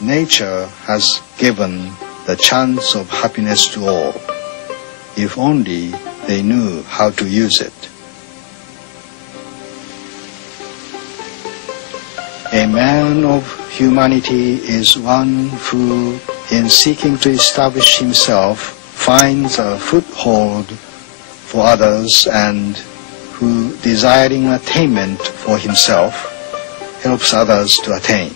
nature has given the chance of happiness to all, if only they knew how to use it. A man of humanity is one who, in seeking to establish himself, finds a foothold for others, and who, desiring attainment for himself, helps others to attain.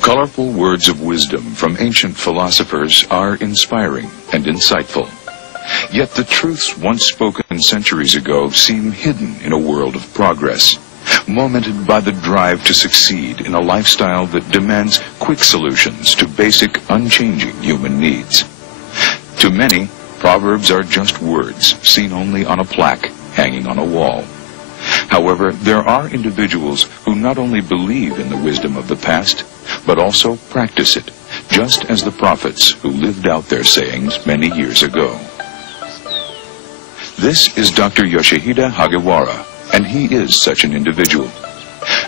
Colorful words of wisdom from ancient philosophers are inspiring and insightful. Yet the truths once spoken centuries ago seem hidden in a world of progress, momented by the drive to succeed in a lifestyle that demands quick solutions to basic, unchanging human needs. To many, proverbs are just words seen only on a plaque hanging on a wall. However, there are individuals who not only believe in the wisdom of the past, but also practice it, just as the prophets who lived out their sayings many years ago. This is Dr. Yoshihide Hagiwara, and he is such an individual.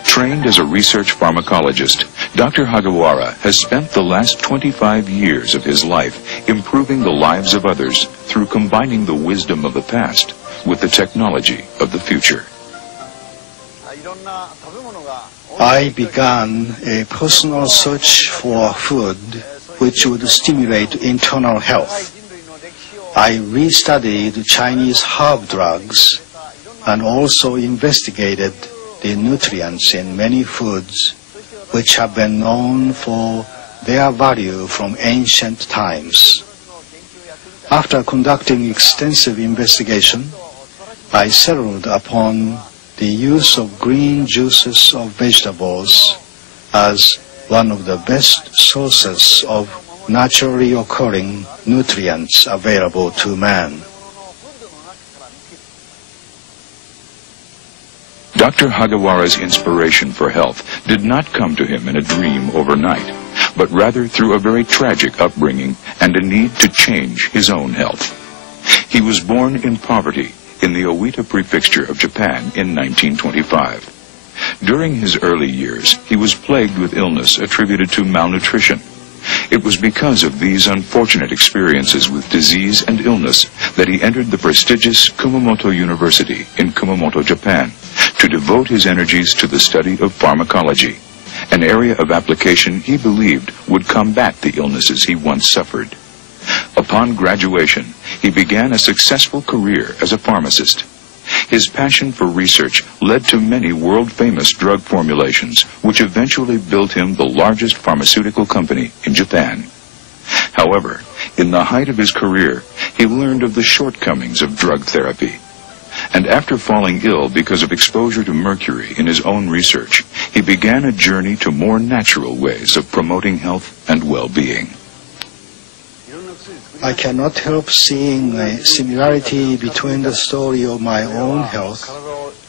Trained as a research pharmacologist, Dr. Hagiwara has spent the last 25 years of his life improving the lives of others through combining the wisdom of the past with the technology of the future. I began a personal search for food which would stimulate internal health. I restudied Chinese herb drugs and also investigated the nutrients in many foods which have been known for their value from ancient times. After conducting extensive investigation, I settled upon the use of green juices of vegetables as one of the best sources of naturally occurring nutrients available to man. Dr. Hagiwara's inspiration for health did not come to him in a dream overnight, but rather through a very tragic upbringing and a need to change his own health. He was born in poverty in the Owita prefecture of Japan in 1925. During his early years, he was plagued with illness attributed to malnutrition. It was because of these unfortunate experiences with disease and illness that he entered the prestigious Kumamoto University in Kumamoto, Japan, to devote his energies to the study of pharmacology, an area of application he believed would combat the illnesses he once suffered. Upon graduation, he began a successful career as a pharmacist. His passion for research led to many world-famous drug formulations, which eventually built him the largest pharmaceutical company in Japan. However, in the height of his career, he learned of the shortcomings of drug therapy. And after falling ill because of exposure to mercury in his own research, he began a journey to more natural ways of promoting health and well-being. I cannot help seeing a similarity between the story of my own health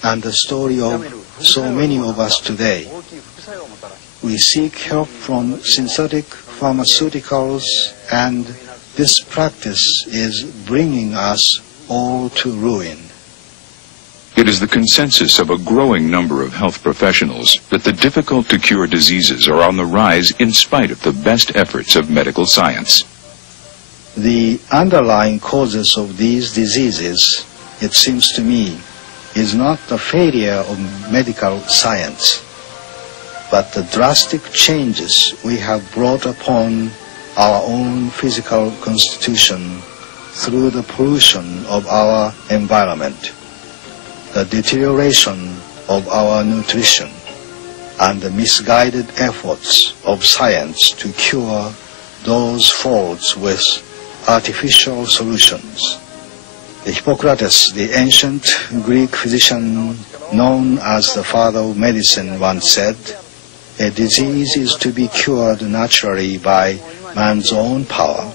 and the story of so many of us today. We seek help from synthetic pharmaceuticals, and this practice is bringing us all to ruin. It is the consensus of a growing number of health professionals that the difficult-to-cure diseases are on the rise in spite of the best efforts of medical science. The underlying causes of these diseases, it seems to me, is not the failure of medical science, but the drastic changes we have brought upon our own physical constitution through the pollution of our environment, the deterioration of our nutrition, and the misguided efforts of science to cure those faults with artificial solutions. Hippocrates, the ancient Greek physician known as the father of medicine, once said, "A disease is to be cured naturally by man's own power,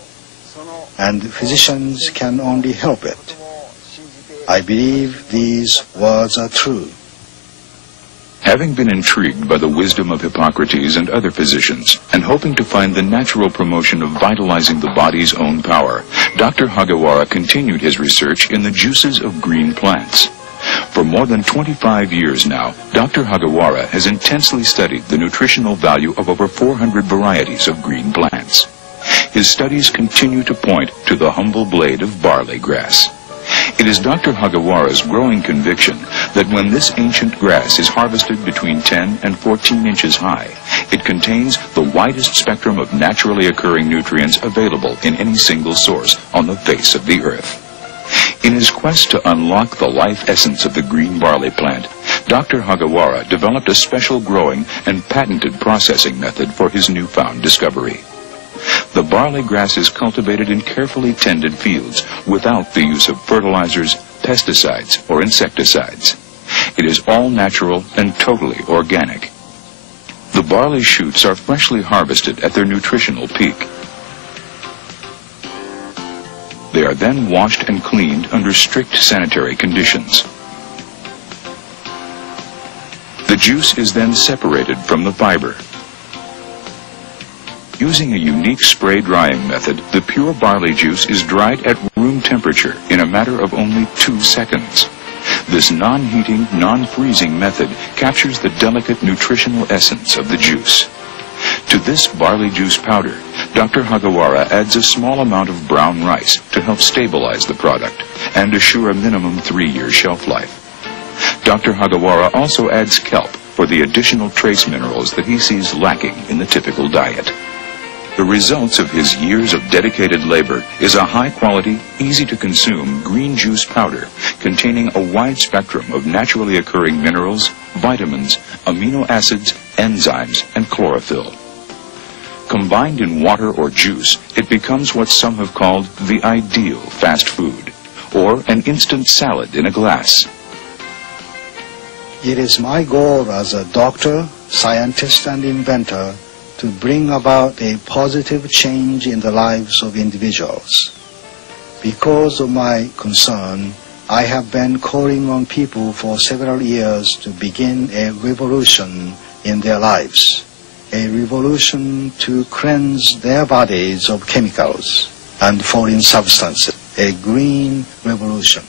and physicians can only help it." I believe these words are true. Having been intrigued by the wisdom of Hippocrates and other physicians, and hoping to find the natural promotion of vitalizing the body's own power, Dr. Hagiwara continued his research in the juices of green plants. For more than 25 years now, Dr. Hagiwara has intensely studied the nutritional value of over 400 varieties of green plants. His studies continue to point to the humble blade of barley grass. It is Dr. Hagiwara's growing conviction that when this ancient grass is harvested between 10 and 14 inches high, it contains the widest spectrum of naturally occurring nutrients available in any single source on the face of the earth. In his quest to unlock the life essence of the green barley plant, Dr. Hagiwara developed a special growing and patented processing method for his newfound discovery. The barley grass is cultivated in carefully tended fields without the use of fertilizers, pesticides, or insecticides. It is all natural and totally organic. The barley shoots are freshly harvested at their nutritional peak. They are then washed and cleaned under strict sanitary conditions. The juice is then separated from the fiber. Using a unique spray drying method, the pure barley juice is dried at room temperature in a matter of only 2 seconds. This non-heating, non-freezing method captures the delicate nutritional essence of the juice. To this barley juice powder, Dr. Hagiwara adds a small amount of brown rice to help stabilize the product and assure a minimum 3-year shelf life. Dr. Hagiwara also adds kelp for the additional trace minerals that he sees lacking in the typical diet. The results of his years of dedicated labor is a high-quality, easy-to-consume green juice powder containing a wide spectrum of naturally occurring minerals, vitamins, amino acids, enzymes, and chlorophyll. Combined in water or juice, it becomes what some have called the ideal fast food, or an instant salad in a glass. It is my goal as a doctor, scientist, and inventor to bring about a positive change in the lives of individuals. Because of my concern, I have been calling on people for several years to begin a revolution in their lives, a revolution to cleanse their bodies of chemicals and foreign substances, a green revolution.